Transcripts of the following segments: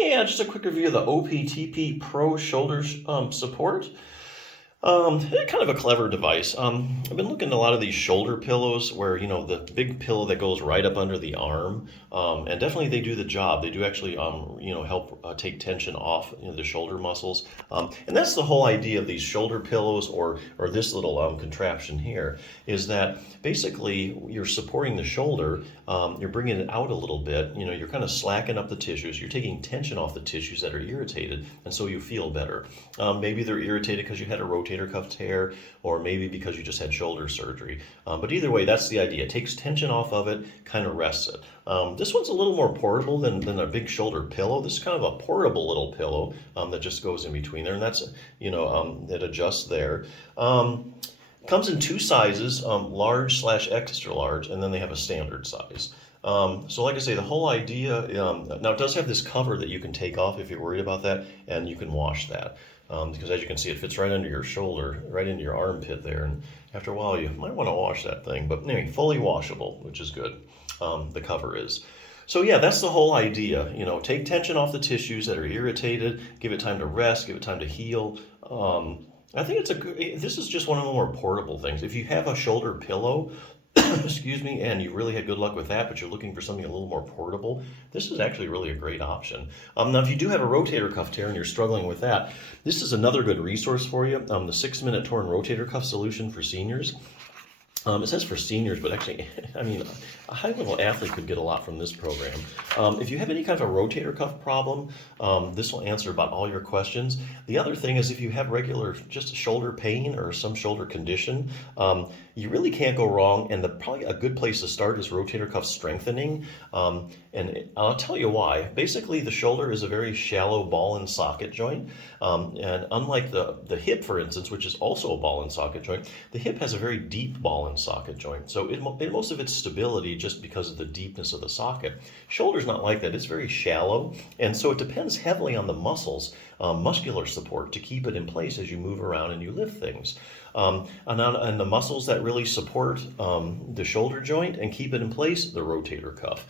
Yeah, just a quick review of the OPTP Pro Shoulder Support. Kind of a clever device. I've been looking at a lot of these shoulder pillows where, the big pillow that goes right up under the arm, and definitely they do the job. They do actually, help take tension off the shoulder muscles. And that's the whole idea of these shoulder pillows or this little contraption here is that basically you're supporting the shoulder, you're bringing it out a little bit, you're kind of slacking up the tissues, you're taking tension off the tissues that are irritated, and so you feel better. Maybe they're irritated because you had a rotator cuff tear, or maybe because you just had shoulder surgery. But either way, that's the idea. It takes tension off of it, kind of rests it. This one's a little more portable than a big shoulder pillow. This is kind of a portable little pillow that just goes in between there, and that's, it adjusts there. Comes in two sizes, large/extra large, and then they have a standard size. So like I say, the whole idea, now it does have this cover that you can take off if you're worried about that, and you can wash that. Because as you can see, it fits right under your shoulder, right into your armpit there, and after a while you might want to wash that thing. But anyway, fully washable, which is good. The cover is. So yeah, that's the whole idea. Take tension off the tissues that are irritated, give it time to rest, give it time to heal. I think this is just one of the more portable things. If you have a shoulder pillow, excuse me, and you really had good luck with that, but you're looking for something a little more portable, this is actually really a great option. Now, if you do have a rotator cuff tear and you're struggling with that, this is another good resource for you, the 6-minute torn rotator cuff solution for seniors. It says for seniors, but actually, I mean, a high-level athlete could get a lot from this program. If you have any kind of a rotator cuff problem, this will answer about all your questions. The other thing is if you have regular just shoulder pain or some shoulder condition, you really can't go wrong, and probably a good place to start is rotator cuff strengthening. And I'll tell you why. Basically, the shoulder is a very shallow ball and socket joint, and unlike the hip, for instance, which is also a ball and socket joint, the hip has a very deep ball and socket joint. So most of its stability just because of the deepness of the socket. Shoulder's not like that. It's very shallow, and so it depends heavily on the muscles, muscular support to keep it in place as you move around and you lift things. And the muscles that really support the shoulder joint and keep it in place, the rotator cuff.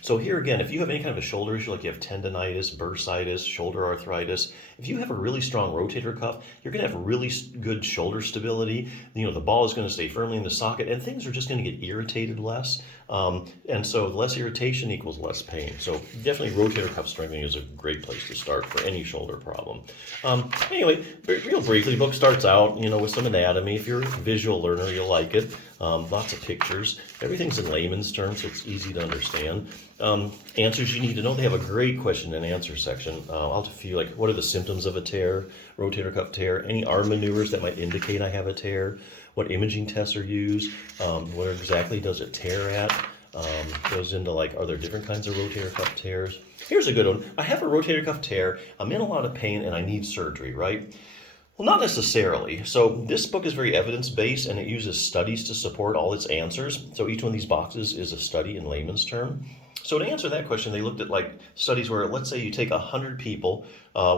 So here again, if you have any kind of a shoulder issue, like you have tendonitis, bursitis, shoulder arthritis, if you have a really strong rotator cuff, you're going to have really good shoulder stability. The ball is going to stay firmly in the socket, and things are just going to get irritated less. And so less irritation equals less pain. So definitely rotator cuff strengthening is a great place to start for any shoulder problem. Anyway, real briefly, the book starts out, with some anatomy. If you're a visual learner, you'll like it. Lots of pictures. Everything's in layman's terms, so it's easy to understand. Answers you need to know. They have a great question and answer section. I'll have a few, like, what are the symptoms of a tear, rotator cuff tear? Any arm maneuvers that might indicate I have a tear? What imaging tests are used? Where exactly does it tear at? Goes into like, are there different kinds of rotator cuff tears? Here's a good one. I have a rotator cuff tear. I'm in a lot of pain and I need surgery, right? Well, not necessarily. So this book is very evidence-based and it uses studies to support all its answers. So each one of these boxes is a study in layman's term. So to answer that question, they looked at like studies where, let's say you take 100 people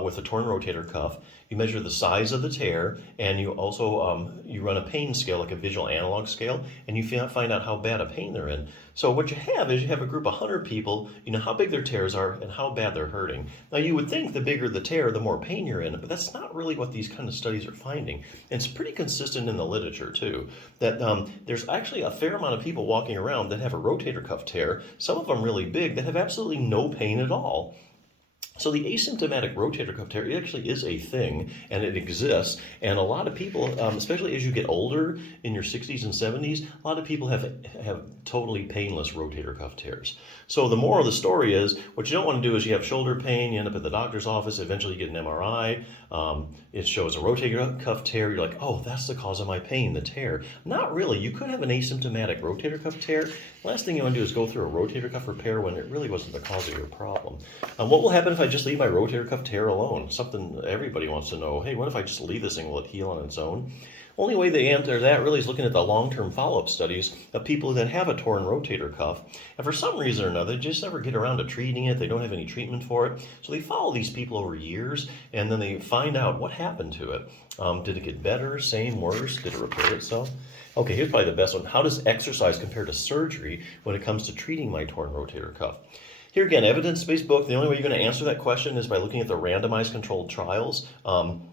with a torn rotator cuff, you measure the size of the tear, and you also you run a pain scale, like a visual analog scale, and you find out how bad a pain they're in. So what you have is you have a group of 100 people, you know how big their tears are and how bad they're hurting. Now you would think the bigger the tear, the more pain you're in, but that's not really what these kind of studies are finding. And it's pretty consistent in the literature too, that there's actually a fair amount of people walking around that have a rotator cuff tear, some of them really big, that have absolutely no pain at all. So the asymptomatic rotator cuff tear actually is a thing, and it exists. And a lot of people, especially as you get older, in your 60s and 70s, a lot of people have totally painless rotator cuff tears. So the moral of the story is, what you don't want to do is you have shoulder pain, you end up at the doctor's office, eventually you get an MRI, it shows a rotator cuff tear, you're like, oh, that's the cause of my pain, the tear. Not really. You could have an asymptomatic rotator cuff tear. The last thing you want to do is go through a rotator cuff repair when it really wasn't the cause of your problem. What will happen if I just leave my rotator cuff tear alone? Something everybody wants to know. Hey, what if I just leave this thing? Will it heal on its own? Only way they answer that really is looking at the long-term follow-up studies of people that have a torn rotator cuff, and for some reason or another, they just never get around to treating it. They don't have any treatment for it. So they follow these people over years, and then they find out what happened to it. Did it get better, same, worse? Did it repair itself? Okay, here's probably the best one. How does exercise compare to surgery when it comes to treating my torn rotator cuff? Here again, evidence-based book. The only way you're going to answer that question is by looking at the randomized controlled trials.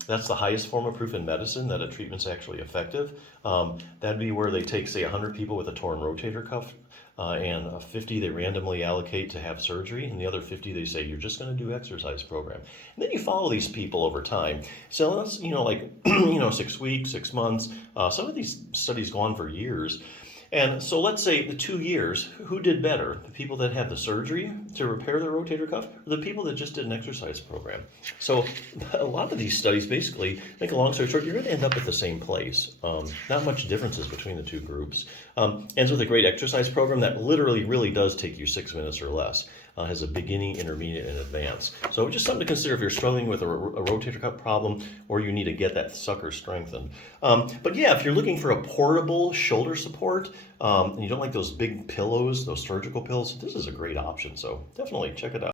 That's the highest form of proof in medicine that a treatment's actually effective. That'd be where they take, say, 100 people with a torn rotator cuff, and 50 they randomly allocate to have surgery, and the other 50 they say you're just going to do exercise program. And then you follow these people over time. So that's 6 weeks, 6 months. Some of these studies go on for years. And so let's say the 2 years, who did better? The people that had the surgery to repair their rotator cuff, or the people that just did an exercise program? So a lot of these studies, basically, make a long story short, you're going to end up at the same place. Not much differences between the two groups. Ends with a great exercise program that literally really does take you 6 minutes or less. Has a beginning, intermediate, and advanced. So just something to consider if you're struggling with a rotator cuff problem or you need to get that sucker strengthened. But yeah, if you're looking for a portable shoulder support and you don't like those big pillows, those surgical pills, this is a great option. So definitely check it out.